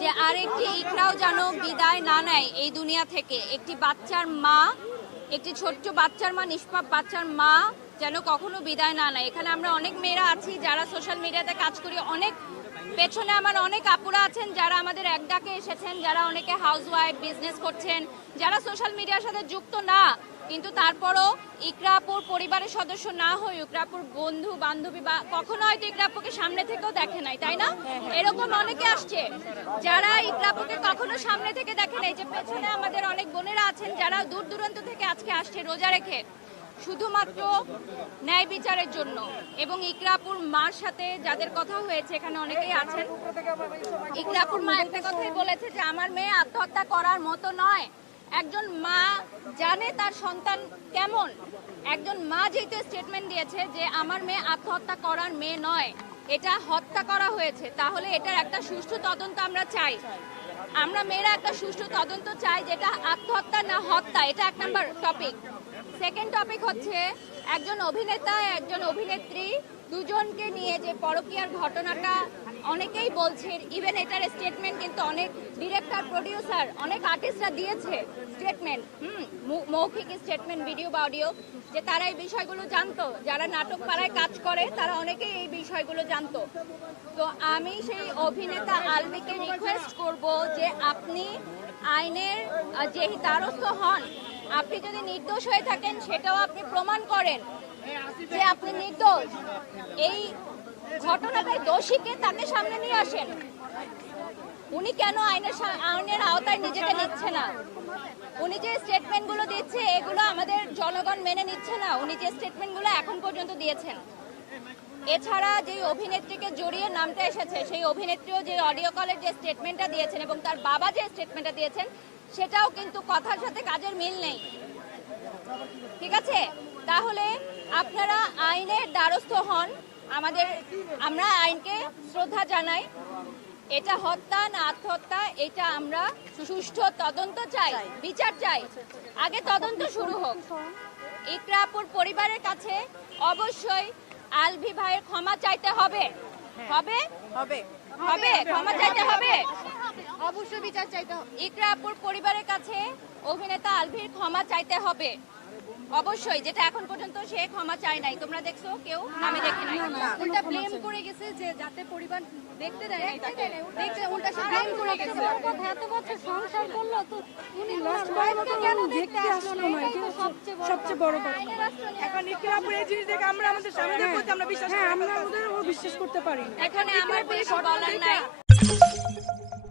যে আরেকটি ইকরাও যেন বিদায় না নেয় এই দুনিয়া থেকে। একটি বাচ্চার মা, একটি ছোট্ট বাচ্চার মা, নিষ্পাপ বাচ্চার মা যেন কখনো বিদায় না নেয়। এখানে আমরা অনেক মেয়েরা আছি যারা সোশ্যাল মিডিয়াতে কাজ করি, অনেক পেছনে আমার অনেক আপুরা আছেন যারা আমাদের এক ডাকে এসেছেন, যারা অনেকে হাউসওয়াইফ, বিজনেস করছেন, যারা সোশ্যাল মিডিয়ার সাথে যুক্ত না, কিন্তু তারপরও ইকরা আপুর পরিবারের সদস্য না হয়ে ইকরা আপুর বন্ধু বান্ধবী বা কখনো হয়তো ইকরা আপুকে সামনে থেকেও দেখে নাই, তাই না? এরকম অনেকে আসছে যারা ইকরা আপুকে কখনো সামনে থেকে দেখে নাই। যে পেছনে আমাদের অনেক বোনেরা আছেন যারা দূর দূরান্ত থেকে আজকে আসছে রোজা রেখে শুধুমাত্র ন্যায় বিচারের জন্য। এবং ইকরাপুর মার সাথে যাদের কথা হয়েছে এখানে অনেকেই আছেন, ইকরাপুর মা একটা কথাই বলেছে যে আমার মেয়ে আত্মহত্যা করার মতো নয়। একজন মা জানে তার সন্তান কেমন। একজন মা যেহেতু স্টেটমেন্ট দিয়েছে যে আমার মেয়ে আত্মহত্যা করার মেয়ে নয়, এটা হত্যা করা হয়েছে, তাহলে এটার একটা সুষ্ঠু তদন্ত আমরা চাই। আমরা মেয়েরা একটা সুষ্ঠু তদন্ত চাই, যেটা আত্মহত্যা না হত্যা। এটা এক নম্বর টপিক। সেকেন্ড টপিক হচ্ছে একজন অভিনেতা, একজন অভিনেত্রী দুজনকে নিয়ে যে পরকীয়ার ঘটনাটা অনেকেই বলছেন, ইভেন এটার স্টেটমেন্ট কিন্তু অনেক ডিরেক্টর, প্রডিউসার, অনেক আর্টিস্টরা দিয়েছে স্টেটমেন্ট, মৌখিক স্টেটমেন্ট, ভিডিও বা অডিও, যে তারা এই বিষয়গুলো জানতো। যারা নাটক পাড়ায় কাজ করে তারা অনেকেই এই বিষয়গুলো জানতো। তো আমি সেই অভিনেতা আলভিকে রিকোয়েস্ট করব যে আপনি আইনের যে দ্বারস্থ হন। আপনি যদি নির্দোষ হয়ে থাকেন সেটাও আপনি প্রমাণ করেন যে আপনি নির্দোষ। এই ঘটনাটায় দোষীকে তাকে সামনে নিয়ে আসেন। উনি কেন আইনের আওতায় নিজেকে নিচ্ছে না? উনি যে স্টেটমেন্টগুলো দিচ্ছে এগুলো আমাদের জনগণ মেনে নিচ্ছে না। উনি যে স্টেটমেন্টগুলো এখন পর্যন্ত দিয়েছেন, এছাড়া যে অভিনেত্রীকে জড়িয়ে নামতে এসেছে সেই অভিনেত্রীও যে অডিও কলের যে স্টেটমেন্টটা দিয়েছেন এবং তার বাবা যে স্টেটমেন্টটা দিয়েছেন সেটাও কিন্তু কথার সাথে কাজের মিল নেই। ঠিক আছে, তাহলে আপনারা আইনের দ্বারস্থ হন। আমরা আইনকে শ্রদ্ধা জানাই। এটা হত্যা না আত্মহত্যা, এটা আমরা সুষ্ঠু তদন্ত চাই, বিচার চাই। আগে তদন্ত শুরু হোক। ইকরা আপুর পরিবারের কাছে অবশ্যই আলভি ভাইয়ের ক্ষমা চাইতে হবে। হবে হবে হবে ক্ষমা চাইতে হবে, অবশ্যই বিচার চাইতে হবে। ইকরা আপুর পরিবারের কাছে অভিনেতা আলভির ক্ষমা চাইতে হবে অবশ্যই, যেটা এখন পর্যন্ত সে ক্ষমা চায় নাই। তোমরা দেখছো কেউ? আমি দেখি নাই। উল্টা ব্লেম করে গেছে যে যাতে পরিবার দেখতে দেয় নাই তাকে, দেখতে উল্টা সে ব্লেম করে গেছে। এত বছর সংসার করলো তো উনি লাস্ট ওয়াইফকে কেন দেখতে আসলো না? এটা সবচেয়ে বড় কথা। এখন ইকরা আপুর এই জিনিস দেখে আমরা আমাদের স্বামীদের প্রতি আমরা বিশ্বাস করি না। আমরা ওদের বিশ্বাস করতে পারি না। এখানে আমার বেশি বলার নাই।